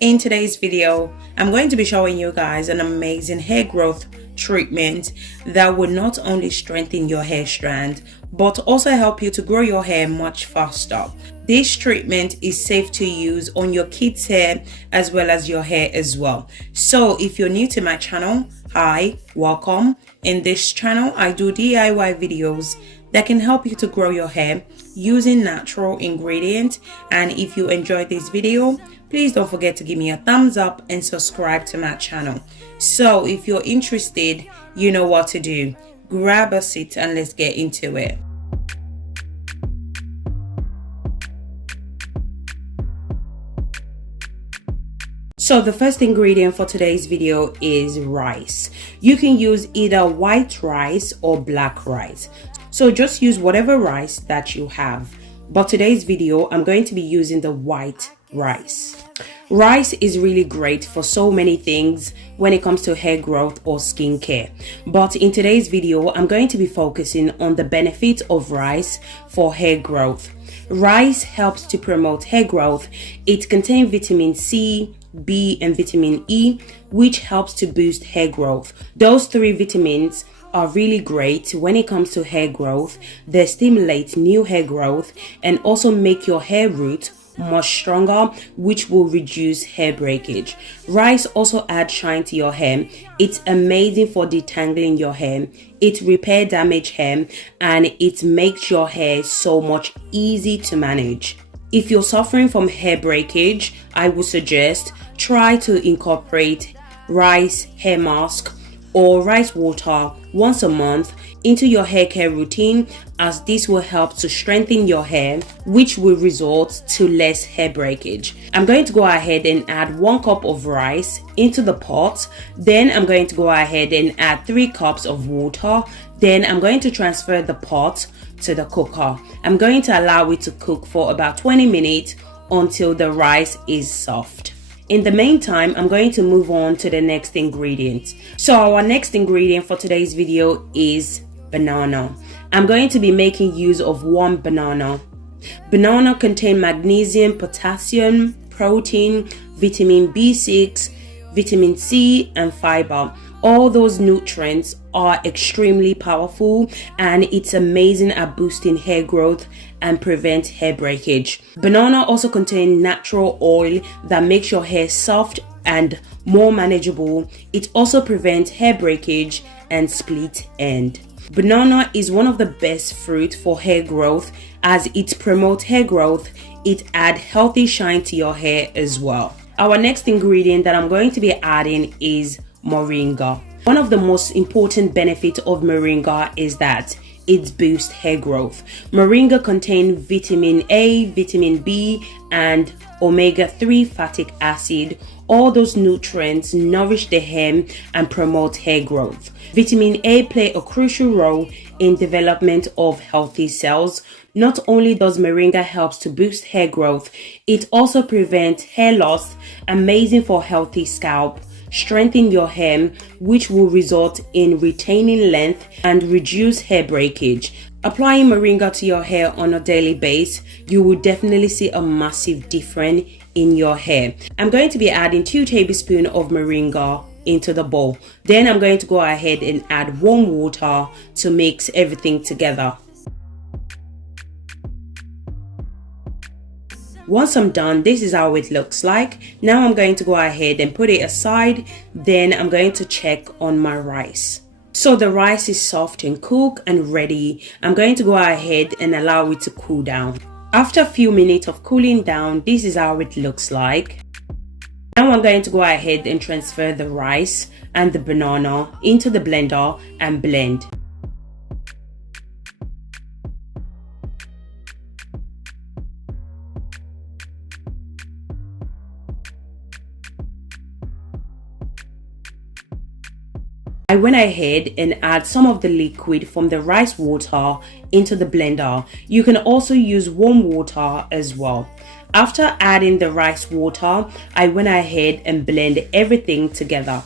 In today's video, I'm going to be showing you guys an amazing hair growth treatment that will not only strengthen your hair strand but also help you to grow your hair much faster. This treatment is safe to use on your kids' hair as well as your hair as well. So if you're new to my channel, hi, welcome. In this channel, I do DIY videos that can help you to grow your hair using natural ingredients. And if you enjoyed this video, please don't forget to give me a thumbs up and subscribe to my channel. So if you're interested, you know what to do. Grab a seat and let's get into it. So the first ingredient for today's video is rice. You can use either white rice or black rice. So just use whatever rice that you have. But today's video, I'm going to be using the white rice. Rice is really great for so many things when it comes to hair growth or skincare. But in today's video, I'm going to be focusing on the benefits of rice for hair growth. Rice helps to promote hair growth. It contains vitamin C, B, and vitamin E, which helps to boost hair growth. Those three vitamins are really great when it comes to hair growth. They stimulate new hair growth and also make your hair root much stronger, which will reduce hair breakage. Rice also adds shine to your hair. It's amazing for detangling your hair. It repairs damaged hair and it makes your hair so much easy to manage. If you're suffering from hair breakage, I would suggest try to incorporate rice hair mask or rice water once a month into your hair care routine, as this will help to strengthen your hair, which will result to less hair breakage. I'm going to go ahead and add 1 cup of rice into the pot. Then I'm going to go ahead and add 3 cups of water. Then I'm going to transfer the pot to the cooker. I'm going to allow it to cook for about 20 minutes until the rice is soft. In the meantime, I'm going to move on to the next ingredient. So our next ingredient for today's video is banana. I'm going to be making use of 1 banana. Banana contains magnesium, potassium, protein, vitamin B6, vitamin C, and fiber. All those nutrients are extremely powerful and it's amazing at boosting hair growth and prevent hair breakage. Banana also contains natural oil that makes your hair soft and more manageable. It also prevents hair breakage and split end. Banana is one of the best fruit for hair growth as it promotes hair growth. It adds healthy shine to your hair as well. Our next ingredient that I'm going to be adding is moringa. One of the most important benefits of moringa is that it boosts hair growth. Moringa contains vitamin A, vitamin B, and omega-3 fatty acid. All those nutrients nourish the hair and promote hair growth. Vitamin A plays a crucial role in development of healthy cells. Not only does moringa help to boost hair growth, it also prevents hair loss, amazing for healthy scalp, strengthen your hair, which will result in retaining length and reduce hair breakage. Applying moringa to your hair on a daily basis, you will definitely see a massive difference in your hair. I'm going to be adding 2 tablespoons of moringa into the bowl. Then I'm going to go ahead and add warm water to mix everything together. Once I'm done, this is how it looks like. Now I'm going to go ahead and put it aside. Then I'm going to check on my rice. So the rice is soft and cooked and ready. I'm going to go ahead and allow it to cool down. After a few minutes of cooling down, this is how it looks like. Now I'm going to go ahead and transfer the rice and the banana into the blender and blend. I went ahead and add some of the liquid from the rice water into the blender. You can also use warm water as well. After adding the rice water, I went ahead and blend everything together.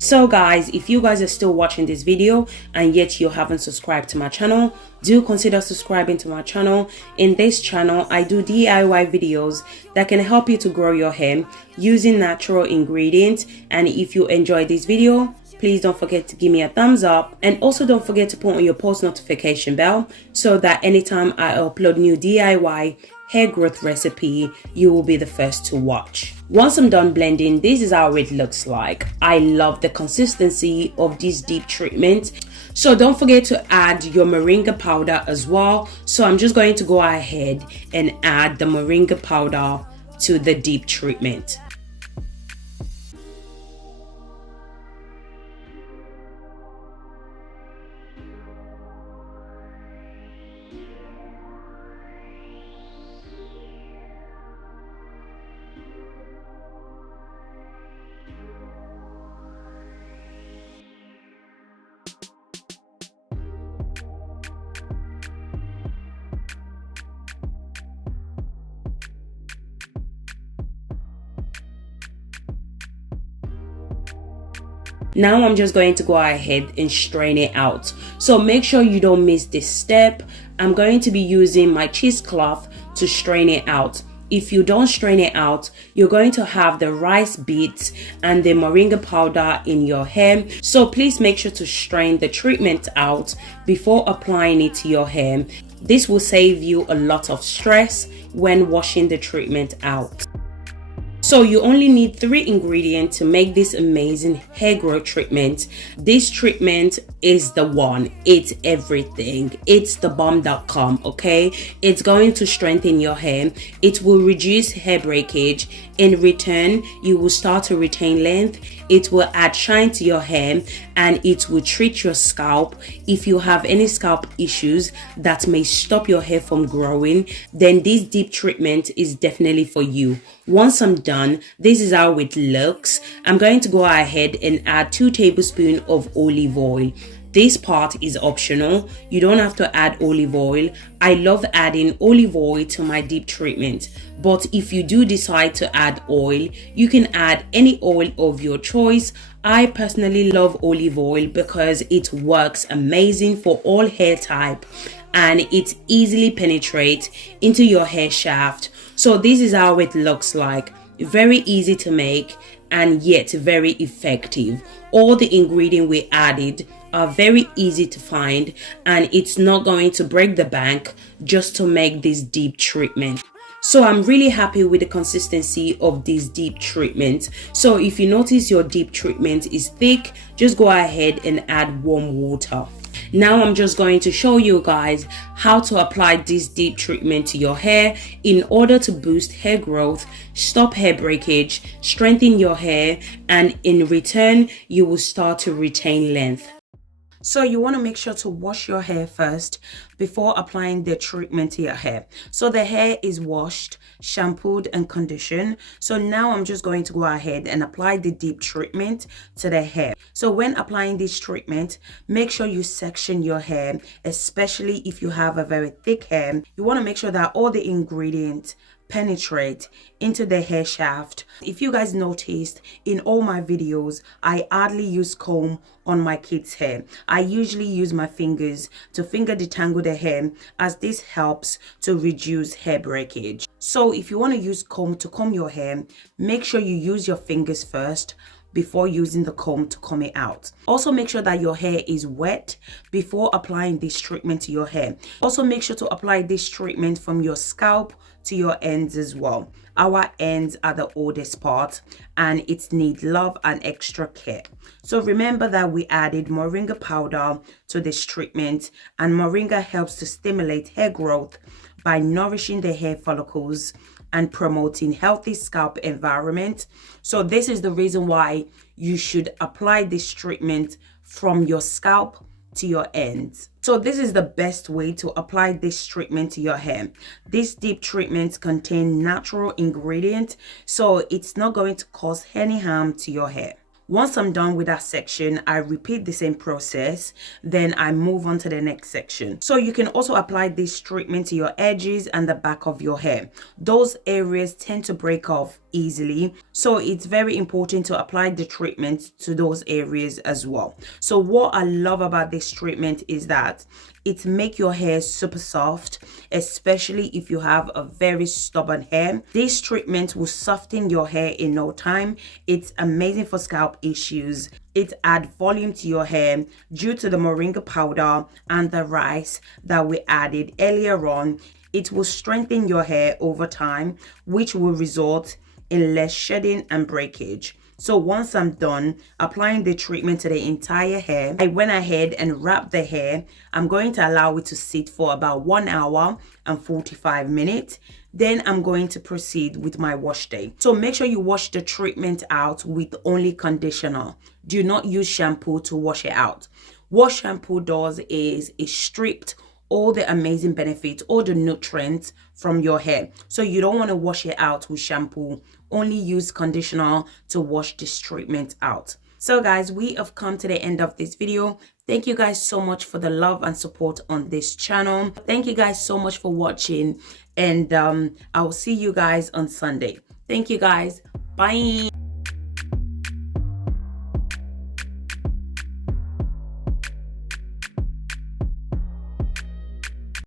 So guys, if you guys are still watching this video and yet you haven't subscribed to my channel, do consider subscribing to my channel. In this channel, I do DIY videos that can help you to grow your hair using natural ingredients. And if you enjoy this video, please don't forget to give me a thumbs up, and also don't forget to put on your post notification bell so that anytime I upload new DIY hair growth recipe, you will be the first to watch. Once I'm done blending, this is how it looks like. I love the consistency of this deep treatment. So don't forget to add your moringa powder as well. So I'm just going to go ahead and add the moringa powder to the deep treatment. Now I'm just going to go ahead and strain it out. So make sure you don't miss this step. I'm going to be using my cheesecloth to strain it out. If you don't strain it out, you're going to have the rice bits and the moringa powder in your hair. So please make sure to strain the treatment out before applying it to your hair. This will save you a lot of stress when washing the treatment out. So you only need 3 ingredients to make this amazing hair growth treatment. This treatment is the one. It's everything. It's the bomb.com, okay? It's going to strengthen your hair. It will reduce hair breakage. In return, you will start to retain length. It will add shine to your hair, and it will treat your scalp. If you have any scalp issues that may stop your hair from growing, then this deep treatment is definitely for you. Once I'm done, this is how it looks. I'm going to go ahead and add 2 tablespoons of olive oil. This part is optional. You don't have to add olive oil. I love adding olive oil to my deep treatment. But if you do decide to add oil, you can add any oil of your choice. I personally love olive oil because it works amazing for all hair type and it easily penetrates into your hair shaft. So this is how it looks like. Very easy to make and yet very effective. All the ingredients we added are very easy to find, and it's not going to break the bank just to make this deep treatment. So I'm really happy with the consistency of this deep treatment. So if you notice your deep treatment is thick, just go ahead and add warm water. Now I'm just going to show you guys how to apply this deep treatment to your hair in order to boost hair growth, stop hair breakage, strengthen your hair, and in return you will start to retain length. So you want to make sure to wash your hair first before applying the treatment to your hair. So the hair is washed, shampooed and conditioned. So now I'm just going to go ahead and apply the deep treatment to the hair. So when applying this treatment, make sure you section your hair, especially if you have a very thick hair. You want to make sure that all the ingredients penetrate into the hair shaft. If you guys noticed, in all my videos I hardly use comb on my kids' hair. I usually use my fingers to finger detangle the hair, as this helps to reduce hair breakage. So if you want to use comb to comb your hair, make sure you use your fingers first before using the comb to comb it out. Also make sure that your hair is wet before applying this treatment to your hair. Also make sure to apply this treatment from your scalp to your ends as well. Our ends are the oldest part and it needs love and extra care. So remember that we added moringa powder to this treatment, and moringa helps to stimulate hair growth by nourishing the hair follicles and promoting healthy scalp environment. So this is the reason why you should apply this treatment from your scalp to your ends. So this is the best way to apply this treatment to your hair. These deep treatments contain natural ingredients, so it's not going to cause any harm to your hair. Once I'm done with that section, I repeat the same process, then I move on to the next section. So you can also apply this treatment to your edges and the back of your hair. Those areas tend to break off easily. So it's very important to apply the treatment to those areas as well. So what I love about this treatment is that it make your hair super soft, especially if you have a very stubborn hair. This treatment will soften your hair in no time. It's amazing for scalp issues. It adds volume to your hair due to the moringa powder and the rice that we added earlier on. It will strengthen your hair over time, which will result in less shedding and breakage. So once I'm done applying the treatment to the entire hair, I went ahead and wrapped the hair. I'm going to allow it to sit for about 1 hour and 45 minutes. Then I'm going to proceed with my wash day. So make sure you wash the treatment out with only conditioner. Do not use shampoo to wash it out. What shampoo does is it stripped all the amazing benefits, all the nutrients from your hair. So you don't want to wash it out with shampoo. Only use conditioner to wash this treatment out. So guys, we have come to the end of this video. Thank you guys so much for the love and support on this channel. Thank you guys so much for watching, and I'll see you guys on Sunday. Thank you guys. Bye.